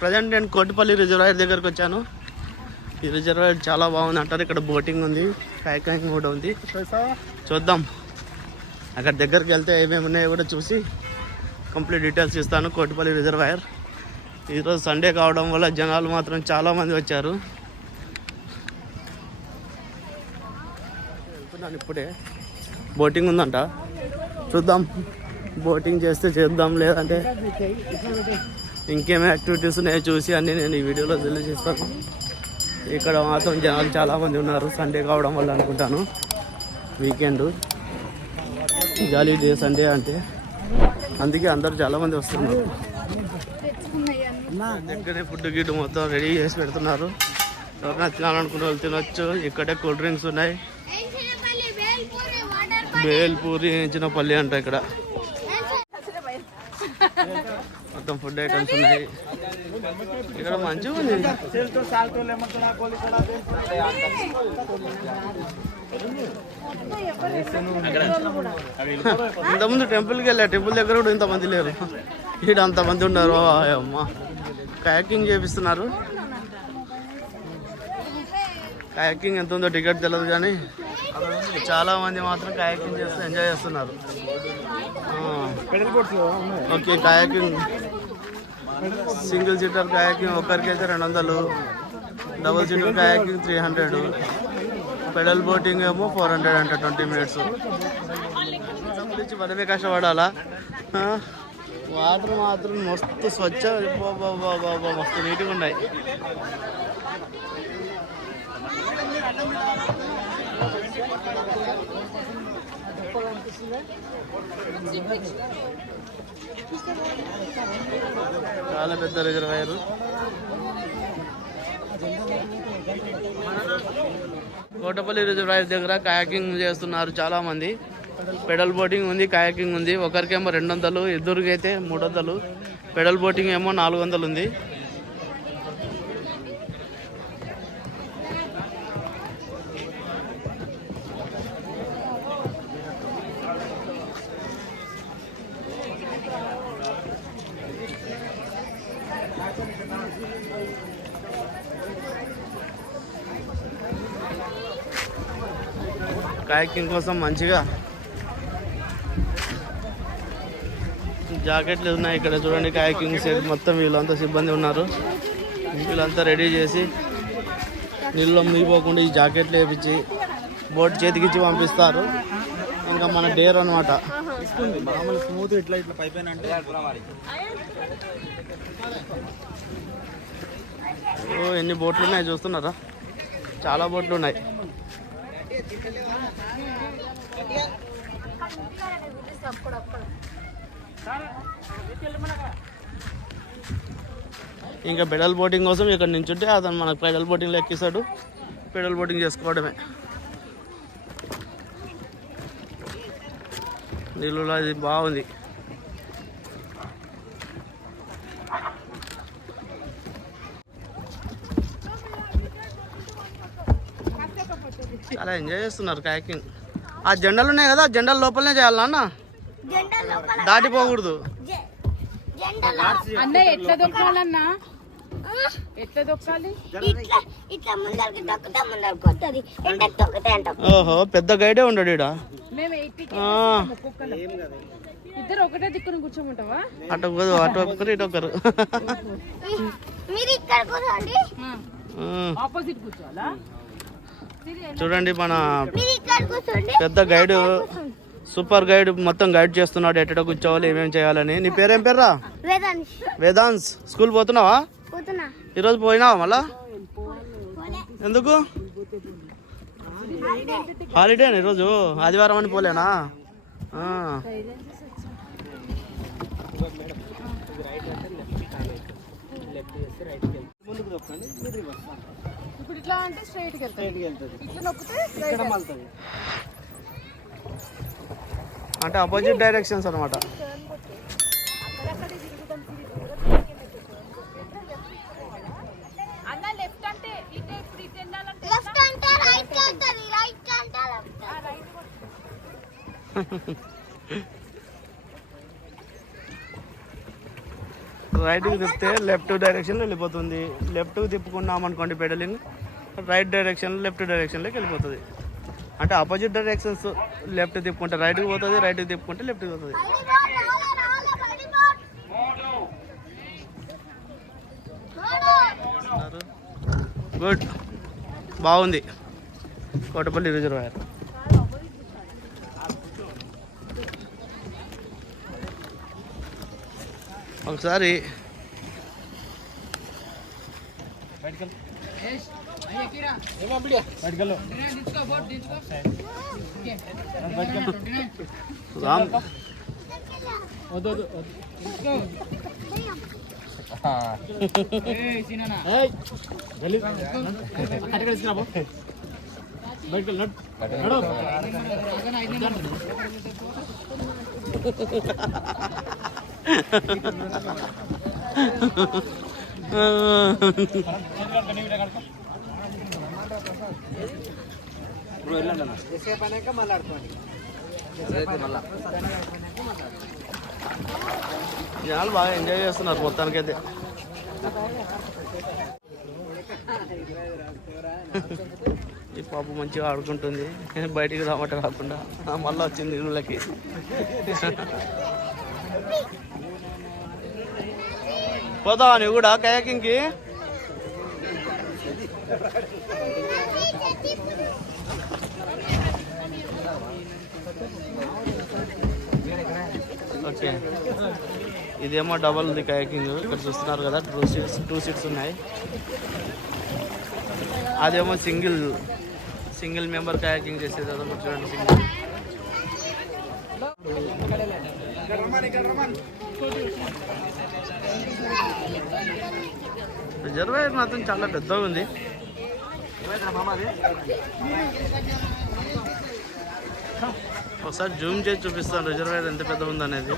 Present నేను Kotipalli reservoir దగ్గరకు వచ్చాను. ఈ రిజర్వాయర్ చాలా బాగుంది అంటారు. ఇక్కడ బోటింగ్ ఉంది, కయాకింగ్ కూడా ఉంది. చూద్దాం అక్కడ దగ్గరికి వెళ్తే ఏమేమి ఉన్నాయో కూడా చూసి కంప్లీట్ డీటెయిల్స్ ఇస్తాను. కోటిపల్లి రిజర్వాయర్ ఈరోజు సండే కావడం వల్ల జనాలు మాత్రం చాలామంది వచ్చారు. వెళ్తున్నాను ఇప్పుడే. బోటింగ్ ఉందంట, చూద్దాం. బోటింగ్ చేస్తే చేద్దాం, లేదంటే ఇంకేమైనా యాక్టివిటీస్ ఉన్నాయో చూసి అన్నీ నేను ఈ వీడియోలో తెలియజేస్తాను. ఇక్కడ మాత్రం జనాలు చాలామంది ఉన్నారు, సండే కావడం వల్ల అనుకుంటాను. వీకెండ్ జాలీ డే సండే అంటే, అందుకే అందరు చాలామంది వస్తున్నారు. దగ్గరే ఫుడ్ గిడ్డు మొత్తం రెడీ చేసి పెడుతున్నారు. ఎవరైనా తినాలనుకున్న వాళ్ళు తినొచ్చు. ఇక్కడే కూల్ డ్రింక్స్ ఉన్నాయి. బేల్పూరి ఎంచినపల్లి అంట. ఇక్కడ మొత్తం ఫుడ్ ఐటమ్స్ ఉన్నాయి. ఇక్కడ మంచిగా ఉంది. ఇంతకుముందు టెంపుల్కి వెళ్ళా, టెంపుల్ దగ్గర కూడా ఇంతమంది లేరు. ఇక్కడ అంతమంది ఉన్నారు. అమ్మ కయాకింగ్ చేపిస్తున్నారు. కయాకింగ్ ఎంత ఉందో టికెట్ తెలియదు, కానీ చాలా మంది మాత్రం కయాకింగ్ చేస్తూ ఎంజాయ్ చేస్తున్నారు. Okay, kayaking single seater kayaking ఒక్కరికైతే 200, double seater kayaking 300, pedal boating ఏమో 400 అంట, 20 minutes. మనమే కష్టపడాలా. వాటర్ మాత్రం మస్తు స్వచ్ఛ, మస్తు నీట్గా ఉన్నాయి. చాలా పెద్ద రిజర్వాయర్. కోటపల్లి రిజర్వాయర్ దగ్గర కయాకింగ్ చేస్తున్నారు చాలా మంది. పెడల్ బోటింగ్ ఉంది, కయాకింగ్ ఉంది. ఒకరికేమో 200, ఇద్దరికైతే 300. పెడల్ బోటింగ్ ఏమో 400 ఉంది. కయాకింగ్ కోసం మంచిగా జాకెట్లు ఉన్నాయి. ఇక్కడ చూడండి, కయాకింగ్ సెట్ మొత్తం వీళ్ళంతా సిబ్బంది ఉన్నారు. వీళ్ళంతా రెడీ చేసి నీళ్ళలో మునిగిపోకుండా ఈ జాకెట్లు వేపించి బోట్ చేతికిచ్చి పంపిస్తారు. ఇంకా మన డేర్ అనమాట. స్మూత్ ఇట్లా ఇట్లా పైపైన అంటే ఓ ఎన్ని బోట్లు ఉన్నాయి చూస్తున్నారా, చాలా బోట్లు ఉన్నాయి. ఇంకా పెడల్ బోటింగ్ కోసం ఇక్కడ నించుంటే అతను మనకు పెడల్ బోటింగ్లో ఎక్కిస్తాడు. పెడల్ బోటింగ్ చేసుకోవడమే. నీళ్ళలో అది బాగుంది. చాలా ఎంజాయ్ చేస్తున్నారు కయాకింగ్. ఆ జెండాలు ఉన్నాయి కదా, ఆ జెండాల లోపలనే చేయాలా అన్న, దాటిపోకూడదు. అన్న ఎట్లా దొక్కాలన్నా, ఎట్లా దొక్కాలి? ఓహో, పెద్ద గైడే ఉండడు ఈడ. ఇద్దరు ఒకటే దిక్కున కూర్చోమంటావా? అటు అటు ఒక్కరు ఇటు ఒకరు. ఆపోజిట్ కూర్చోవాలా? చూడండి, మన పెద్ద గైడ్, సూపర్ గైడ్ మొత్తం గైడ్ చేస్తున్నాడు ఎట్టడో కూర్చోవాలి, ఏమేమి చేయాలని. నీ పేరేం పేర్రా? వేదాంశ్. స్కూల్ పోతున్నావా? ఈరోజు పోయినావా మళ్ళా? ఎందుకు? హాలిడే ఈరోజు, ఆదివారం అని పోలేనా? ఇప్పుడు ఇట్లా అంటే స్ట్రైట్ కి వెళ్తుంది, ఇట్లా నొక్కితే ఇక్కడ మళ్తుంది. అంటే అపోజిట్ డైరెక్షన్స్ అనమాట. రైట్కి తిప్పితే లెఫ్ట్ డైరెక్షన్లో వెళ్ళిపోతుంది. లెఫ్ట్కి తిప్పుకున్నాం అనుకోండి పెడలింగ్, రైట్ డైరెక్షన్ లెఫ్ట్ డైరెక్షన్లోకి వెళ్ళిపోతుంది. అంటే ఆపోజిట్ డైరెక్షన్స్, లెఫ్ట్ తిప్పుకుంటే రైట్కి పోతుంది, రైట్కి తిప్పుకుంటే లెఫ్ట్కి పోతుంది. గుడ్, బాగుంది కోటపల్లి రిజర్వాయర్. ఒకసారి రామ్ జనాలు బాగా ఎంజాయ్ చేస్తున్నారు మొత్తానికైతే. ఈ పాప మంచిగా ఆడుకుంటుంది, బయటికి రామట రాకుండా మళ్ళీ వచ్చింది ఇళ్ళకి. పోతావా నువ్వు కూడా కయాకింగ్కి? ఓకే, ఇదేమో డబల్ కయాకింగ్. ఇక్కడ చూస్తున్నారు కదా, టూ సీట్స్ ఉన్నాయి. అదేమో సింగిల్ మెంబర్ కయాకింగ్ చేసేది. అదొక చూడండి, సింగిల్. రిజర్వాయర్ మాత్రం చాలా పెద్దగా ఉంది. ఒకసారి జూమ్ చేసి చూపిస్తాను రిజర్వాయర్ ఎంత పెద్దగా ఉంది అనేది.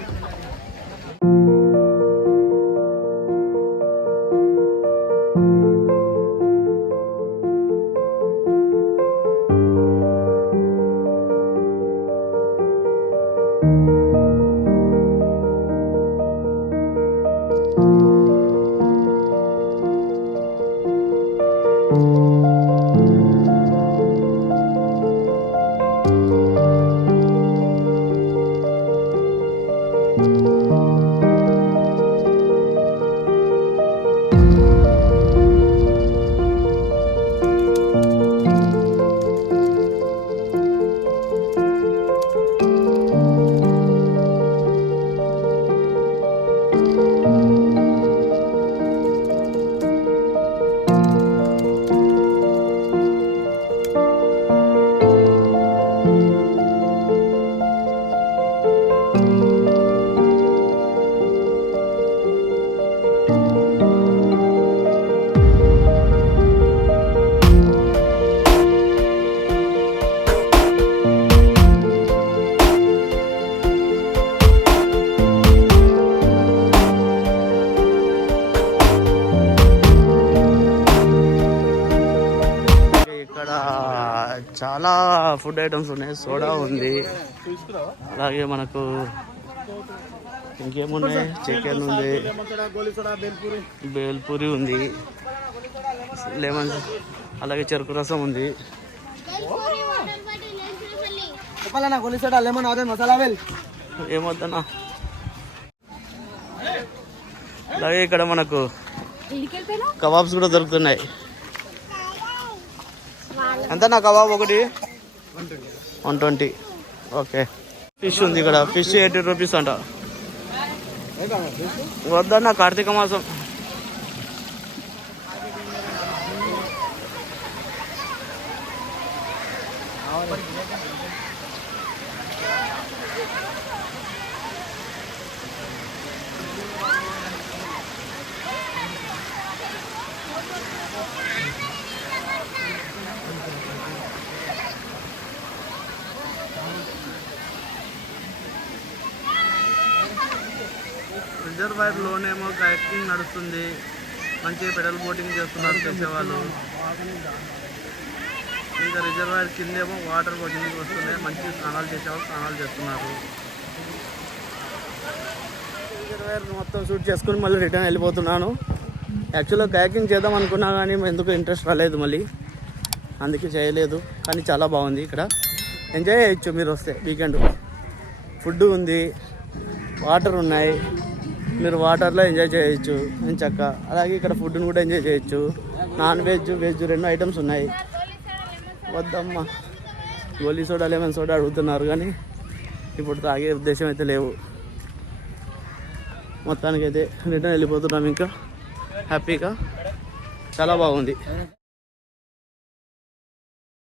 చాలా ఫుడ్ ఐటమ్స్ ఉన్నాయి. సోడా ఉంది, అలాగే మనకు ఇంకేమున్నాయి, చికెన్ ఉంది, బేల్పూరి ఉంది, లెమన్, అలాగే చెరుకు రసం ఉంది. ఏమొద్దన్నా. అలాగే ఇక్కడ మనకు కబాబ్స్ కూడా దొరుకుతున్నాయి. ఎంతనా కబాబ్ ఒకటి? 120. ఓకే. ఫిష్ ఉంది ఇక్కడ, ఫిష్ 80 రూపీస్ అంట. వద్దన్న, కార్తీక మాసం. రిజర్వాయర్లోనేమో కయాకింగ్ నడుస్తుంది, మంచిగా పెడల్ బోటింగ్ చేస్తున్నారు చేసేవాళ్ళు. ఇంకా రిజర్వాయర్ కిందేమో వాటర్ బోటింగ్ వస్తున్నాయి, మంచిగా స్నానాలు చేసేవాళ్ళు స్నానాలు చేస్తున్నారు. రిజర్వాయర్ మొత్తం షూట్ చేసుకుని మళ్ళీ రిటర్న్ వెళ్ళిపోతున్నాను. యాక్చువల్గా కయాకింగ్ చేద్దాం అనుకున్నా కానీ ఎందుకు ఇంట్రెస్ట్ రాలేదు మళ్ళీ, అందుకే చేయలేదు. కానీ చాలా బాగుంది ఇక్కడ, ఎంజాయ్ చేయొచ్చు మీరు వస్తే వీకెండ్. ఫుడ్ ఉంది, వాటర్ ఉన్నాయి, మీరు వాటర్లో ఎంజాయ్ చేయొచ్చు చక్క. అలాగే ఇక్కడ ఫుడ్ని కూడా ఎంజాయ్ చేయొచ్చు. నాన్ వెజ్, వెజ్ 2 ఐటమ్స్ ఉన్నాయి. వద్దమ్మా గోలీ సోడా, లెమన్ సోడా అడుగుతున్నారు కానీ ఇప్పుడు తాగే ఉద్దేశం అయితే లేవు. మొత్తానికైతే రిటర్న్ వెళ్ళిపోతున్నాం ఇంకా హ్యాపీగా. చాలా బాగుంది.